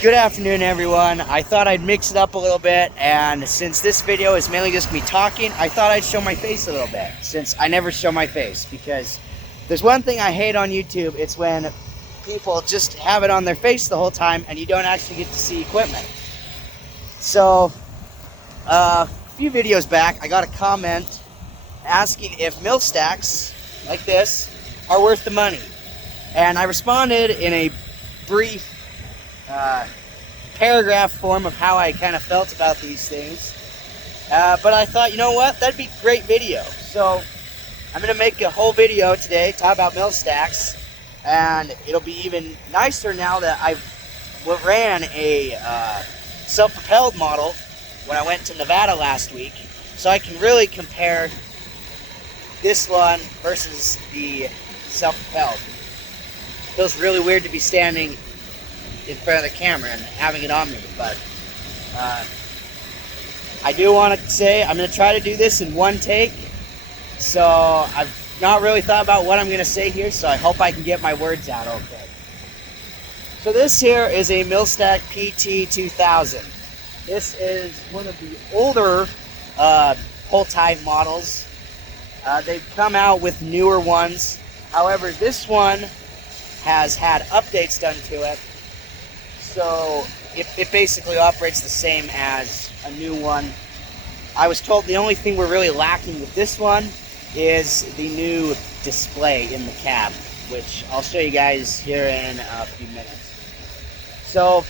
Good afternoon, everyone. I thought I'd mix it up a little bit, and since this video is mainly just me talking, I thought I'd show my face a little bit, since I never show my face, because there's one thing I hate on YouTube. It's when people just have it on their face the whole time and you don't actually get to see equipment. So a few videos back, I got a comment asking if Mil-Staks like this are worth the money, and I responded in a brief paragraph form of how I kind of felt about these things, but I thought, you know what, that'd be a great video. So I'm gonna make a whole video today talk about Mil-Staks, and it'll be even nicer now that I've ran a self-propelled model when I went to Nevada last week, so I can really compare this one versus the self-propelled. Feels really weird to be standing in front of the camera and having it on me, but I do want to say I'm going to try to do this in one take, so I've not really thought about what I'm going to say here, so I hope I can get my words out okay. So this here is a Mil-Stak PT2000. This is one of the older pull-type models. They've come out with newer ones. However, this one has had updates done to it, so it basically operates the same as a new one. I was told the only thing we're really lacking with this one is the new display in the cab, which I'll show you guys here in a few minutes. So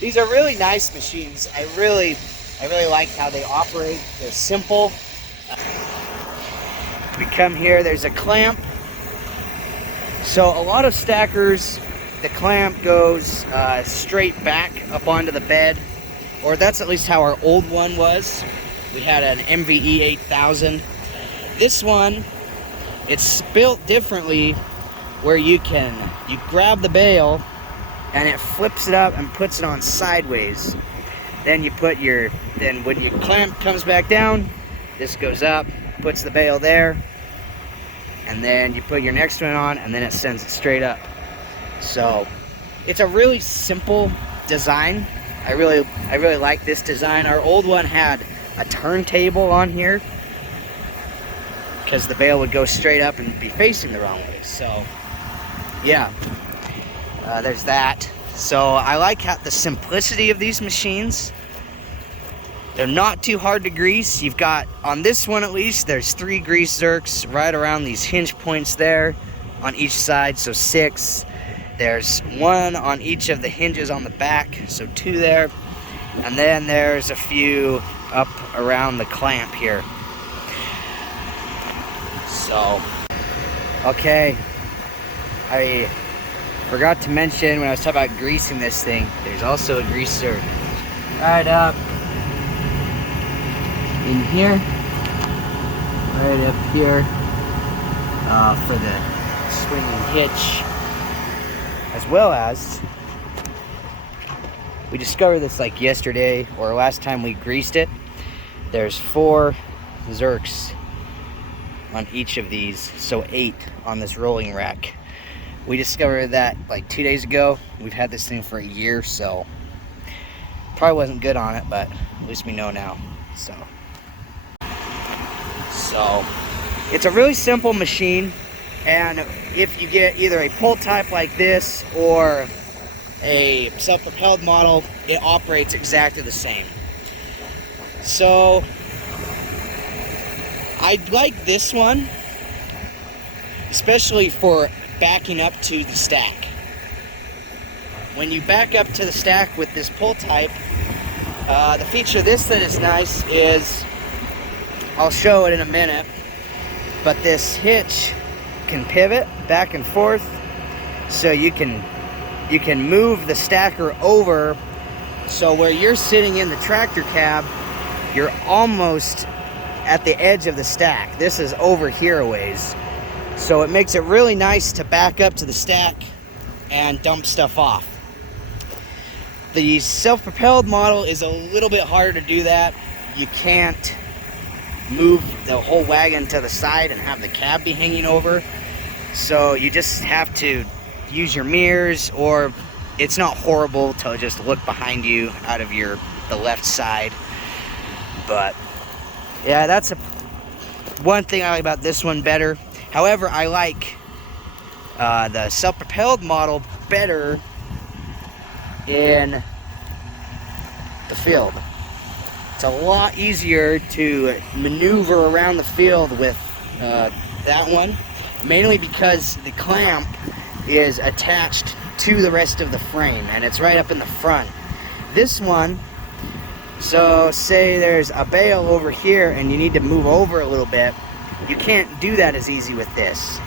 these are really nice machines. I really like how they operate. They're simple. We come here, there's a clamp. So a lot of stackers, the clamp goes straight back up onto the bed, or that's at least how our old one was. We had an MVE 8000. This one, it's built differently, where you grab the bale and it flips it up and puts it on sideways. Then you put then when your clamp comes back down, this goes up, puts the bale there, and then you put your next one on, and then it sends it straight up. So it's a really simple design. I really like this design. Our old one had a turntable on here because the bale would go straight up and be facing the wrong way. So yeah, there's that. So I like the simplicity of these machines. They're not too hard to grease. You've got, on this one at least, there's 3 grease zerks right around these hinge points there on each side, so 6. There's 1 on each of the hinges on the back, so 2 there. And then there's a few up around the clamp here. So, okay. I forgot to mention when I was talking about greasing this thing, there's also a grease zerk right up in here, right up here, for the swinging hitch, as well as we discovered this like yesterday or last time we greased it. There's 4 zerks on each of these, so 8 on this rolling rack. We discovered that like 2 days ago. We've had this thing for a year, so probably wasn't good on it, but at least we know now. So it's a really simple machine, and if you get either a pull type like this or a self-propelled model, it operates exactly the same. So I like this one, especially for backing up to the stack. When you back up to the stack with this pull type, the feature of this that is nice is, I'll show it in a minute, but this hitch can pivot back and forth, so you can move the stacker over, so where you're sitting in the tractor cab, you're almost at the edge of the stack. This is over here a ways, so it makes it really nice to back up to the stack and dump stuff off. The self-propelled model is a little bit harder to do that. You can't move the whole wagon to the side and have the cab be hanging over, so you just have to use your mirrors, or it's not horrible to just look behind you out of the left side. But yeah, that's one thing I like about this one better. However, I like the self-propelled model better in the field. It's a lot easier to maneuver around the field with that one, mainly because the clamp is attached to the rest of the frame and it's right up in the front. This one, so say there's a bale over here and you need to move over a little bit, you can't do that as easy with this.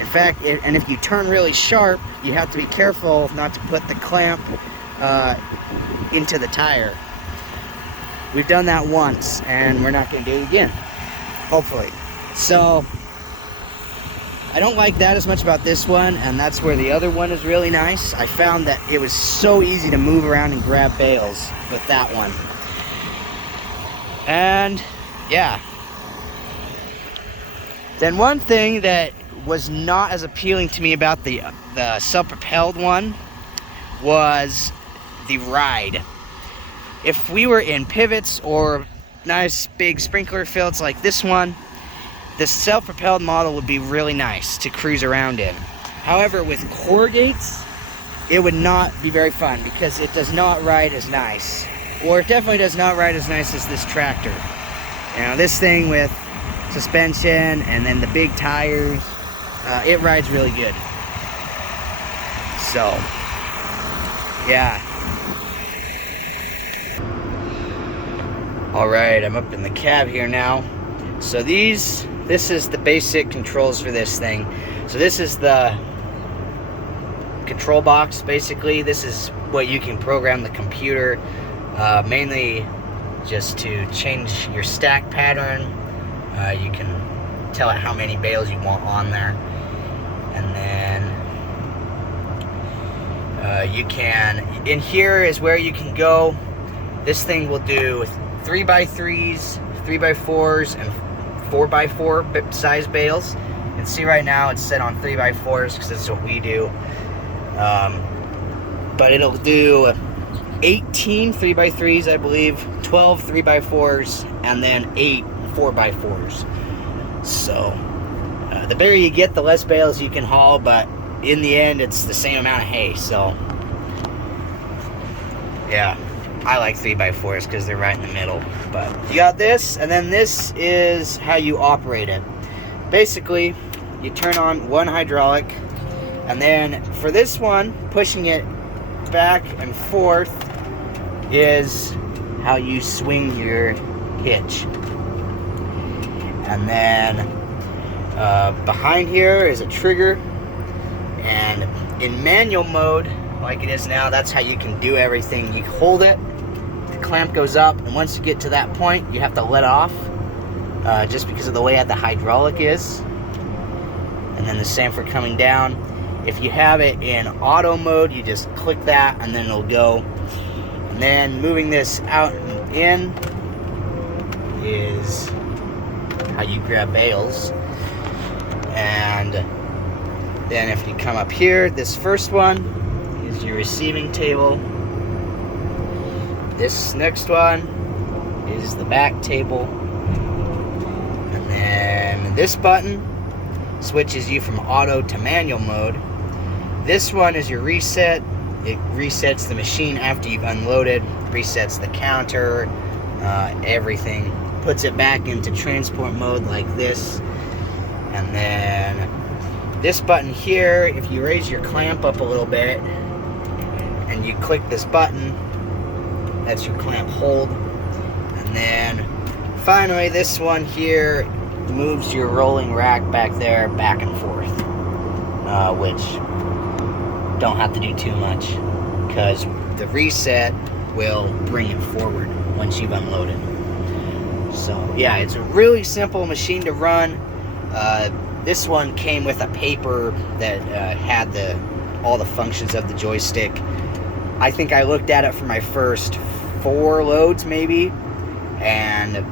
In fact, and if you turn really sharp, you have to be careful not to put the clamp into the tire. We've done that once and we're not going to do it again, hopefully. So I don't like that as much about this one, and that's where the other one is really nice. I found that it was so easy to move around and grab bales with that one. And yeah. Then one thing that was not as appealing to me about the self-propelled one was the ride. If we were in pivots or nice big sprinkler fields like this one, the self-propelled model would be really nice to cruise around in. However, with corrugates, it would not be very fun because it does not ride as nice. Or it definitely does not ride as nice as this tractor. You know, this thing with suspension and then the big tires, it rides really good. So, yeah. Alright, I'm up in the cab here now. So this is the basic controls for this thing. So this is the control box, basically. This is what you can program the computer, mainly just to change your stack pattern. You can tell it how many bales you want on there. And then you can, in here is where you can go. This thing will do 3x3s, 3x4s, and 4x4 size bales. You can see right now it's set on 3x4s because that's what we do. But it'll do 18 3x3s, I believe, 12 3x4s, and then 8 4x4s. So the bigger you get, the less bales you can haul, but in the end it's the same amount of hay. So yeah, I like 3x4s because they're right in the middle. But you got this, and then this is how you operate it. Basically, you turn on one hydraulic, and then for this one, pushing it back and forth is how you swing your hitch. And then behind here is a trigger, and in manual mode, like it is now, that's how you can do everything. You hold it, the clamp goes up, and once you get to that point, you have to let off, just because of the way the hydraulic is. And then the same for coming down. If you have it in auto mode, you just click that and then it'll go. And then moving this out and in is how you grab bales. And then if you come up here, this first one is your receiving table. This next one is the back table. And then this button switches you from auto to manual mode. This one is your reset. It resets the machine after you've unloaded, resets the counter, everything. Puts it back into transport mode like this. And then this button here, if you raise your clamp up a little bit and you click this button, that's your clamp hold. And then finally this one here moves your rolling rack back there back and forth, which don't have to do too much because the reset will bring it forward once you've unloaded. So yeah, it's a really simple machine to run. This one came with a paper that had all the functions of the joystick. I think I looked at it for my first 4 loads maybe, and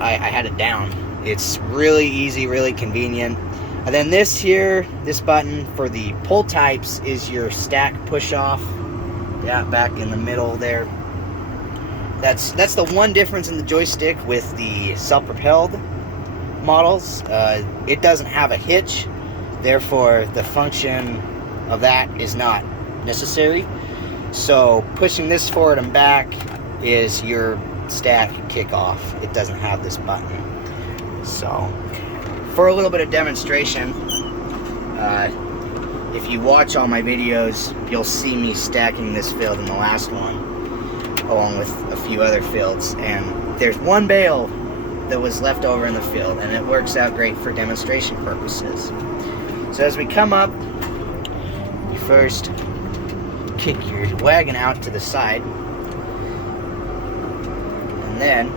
I had it down. It's really easy, really convenient. And then this here, this button for the pull types is your stack push off. Yeah, back in the middle there. That's the one difference in the joystick with the self-propelled models. It doesn't have a hitch, therefore the function of that is not necessary. So pushing this forward and back is your stack kickoff. It doesn't have this button. So for a little bit of demonstration, if you watch all my videos, you'll see me stacking this field in the last one, along with a few other fields. And there's one bale that was left over in the field, and it works out great for demonstration purposes. So as we come up, you first kick your wagon out to the side, and then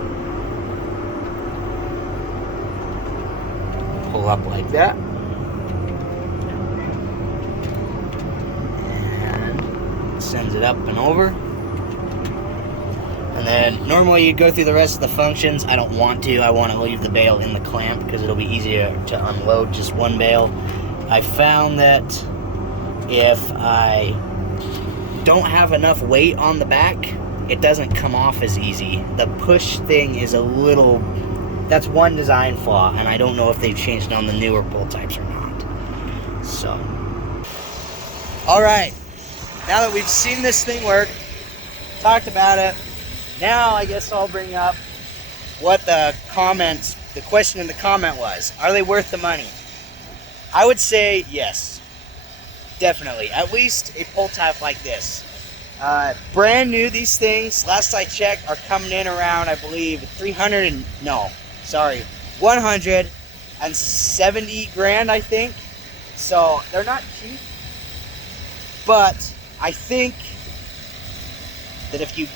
pull up like that, and sends it up and over. And then normally you go through the rest of the functions. I don't want to. I want to leave the bale in the clamp because it'll be easier to unload just one bale. I found that if I don't have enough weight on the back, it doesn't come off as easy. The push thing is a little, that's one design flaw, and I don't know if they've changed on the newer pull types or not. So, all right, now that we've seen this thing work, talked about it, now I guess I'll bring up what the question in the comment was. Are they worth the money? I would say yes, definitely. At least a pull type like this. Brand new, these things, last I checked, are coming in around, I believe, 170 grand, I think. So they're not cheap, but I think that if you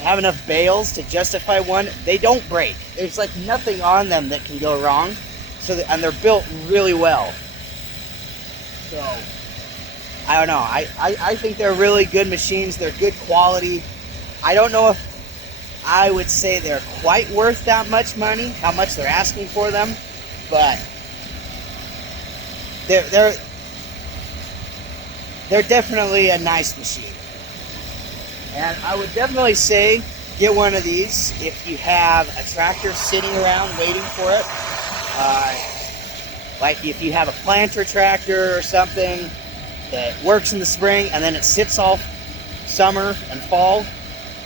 have enough bales to justify one, they don't break. There's like nothing on them that can go wrong. And they're built really well. So I don't know. I think they're really good machines. They're good quality. I don't know if I would say they're quite worth that much money, how much they're asking for them, but they're definitely a nice machine. And I would definitely say get one of these if you have a tractor sitting around waiting for it. Like if you have a planter tractor or something that works in the spring and then it sits all summer and fall,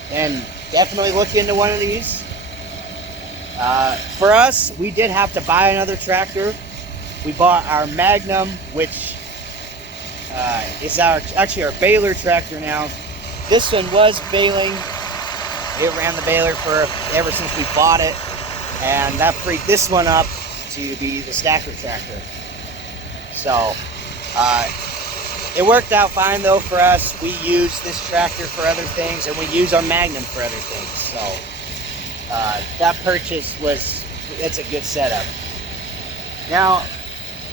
then definitely look into one of these. For us, we did have to buy another tractor. We bought our Magnum, which is actually our baler tractor now. This one was baling. It ran the baler ever since we bought it, and that freed this one up to be the stacker tractor. So it worked out fine though for us. We use this tractor for other things, and we use our Magnum for other things. So that purchase it's a good setup. Now,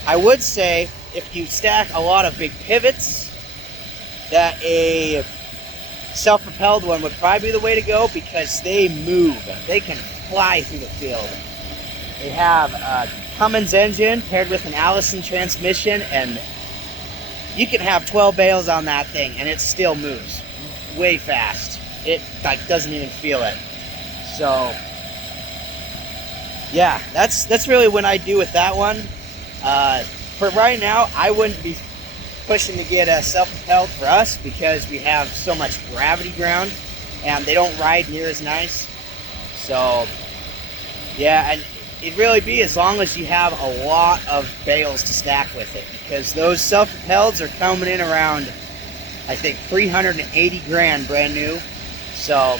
I would say if you stack a lot of big pivots, that a self-propelled one would probably be the way to go because they move. They can fly through the field. They have a Cummins engine paired with an Allison transmission, and you can have 12 bales on that thing and it still moves way fast. It doesn't even feel it. So yeah, that's really what I do with that one. For right now, I wouldn't be pushing to get a self-propelled for us because we have so much gravity ground and they don't ride near as nice. So yeah, and it'd really be as long as you have a lot of bales to stack with it, because those self-propelleds are coming in around, I think, 380 grand brand new. So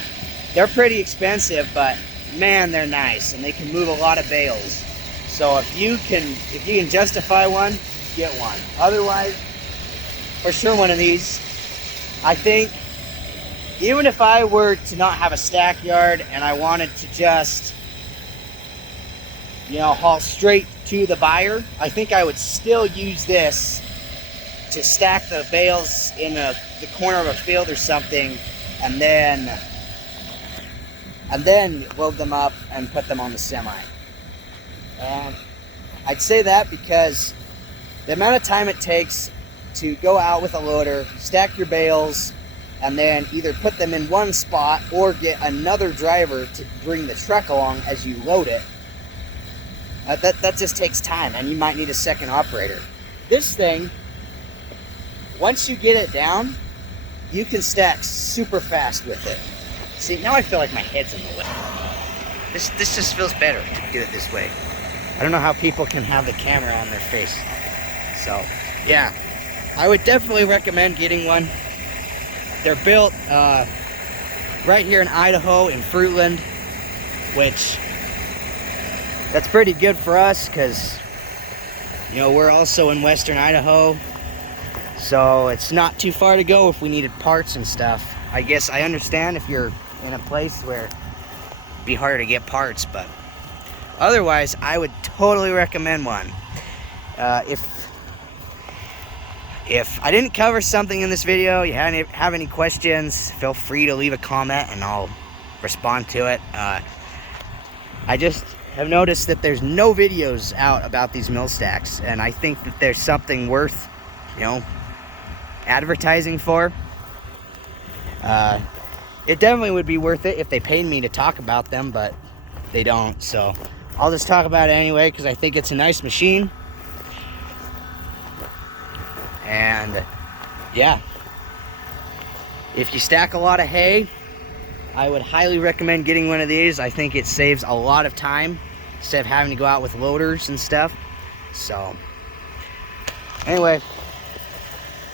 they're pretty expensive, but man, they're nice and they can move a lot of bales. So if you can justify one, get one. Otherwise, for sure one of these. I think even if I were to not have a stack yard and I wanted to just, haul straight to the buyer, I think I would still use this to stack the bales in the corner of a field or something, and then load them up and put them on the semi. And I'd say that because the amount of time it takes to go out with a loader, stack your bales, and then either put them in one spot or get another driver to bring the truck along as you load it, that just takes time, and you might need a second operator. This thing, once you get it down, you can stack super fast with it. See, now I feel like my head's in the way. This just feels better to do it this way. I don't know how people can have the camera on their face. So, yeah, I would definitely recommend getting one. They're built right here in Idaho, in Fruitland, which that's pretty good for us because, you know, we're also in western Idaho. So it's not too far to go if we needed parts and stuff. I guess I understand if you're in a place where it'd be harder to get parts, but otherwise I would totally recommend one. If I didn't cover something in this video, you have any questions, feel free to leave a comment and I'll respond to it. I just have noticed that there's no videos out about these Mil-Staks, and I think that there's something worth, you know, advertising for. It definitely would be worth it if they paid me to talk about them, but they don't, so I'll just talk about it anyway because I think it's a nice machine. And yeah, if you stack a lot of hay, I would highly recommend getting one of these. I think it saves a lot of time instead of having to go out with loaders and stuff. So anyway,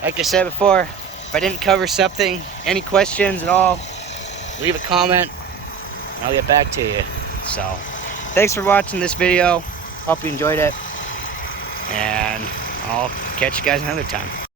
like I said before, if I didn't cover something, any questions at all, leave a comment and I'll get back to you. So thanks for watching this video. Hope you enjoyed it, and I'll catch you guys another time.